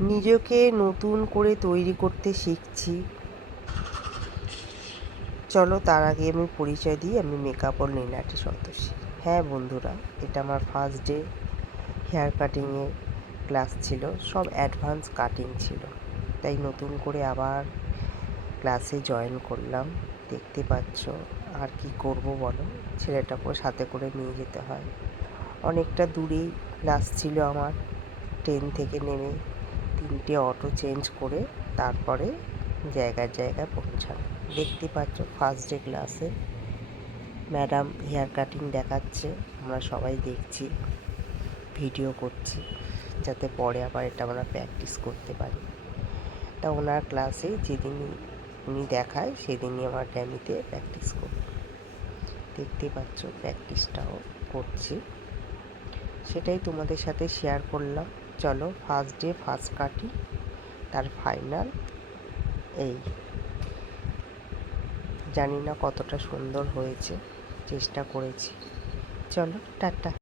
নিজেকে নতুন করে তৈরি করতে শিখছি। চলো তার আগে আমি পরিচয় দিই, আমি মেকআপ ও নেল আর্টের সন্তোষী। হ্যাঁ বন্ধুরা, এটা আমার ফার্স্ট ডে হেয়ার কাটিংয়ের ক্লাস ছিল, সব অ্যাডভান্স কাটিং ছিল, তাই নতুন করে আবার ক্লাসে জয়েন করলাম। দেখতে পাচ্ছ, আর কি করব বলো, ছেলেটাকেও সাথে করে নিয়ে যেতে হয়। অনেকটা দূরেই ক্লাস ছিল আমার, ট্রেন থেকে নেমে 3টে অটো চেঞ্জ করে তারপরে জায়গায় পৌঁছানো। দেখতে পাচ্ছ ফার্স্ট ডে ক্লাসে ম্যাডাম হেয়ার কাটিং দেখাচ্ছে, আমরা সবাই দেখছি, ভিডিও করছি, যাতে পরে আবার এটা আমরা প্র্যাকটিস করতে পারি। তা ওনার ক্লাসে যেদিনই উনি দেখায় সেদিনই আমার ড্যামিতে প্র্যাকটিস করি। দেখতে পাচ্ছ প্র্যাকটিসটাও করছি, সেটাই তোমাদের সাথে শেয়ার করলাম। চলো ফার্স্ট ডে ফার্স্ট কাটি, তার ফাইনাল এই। জানি না কতটা সুন্দর হয়েছে, চেষ্টা করেছি। চলো টাটা।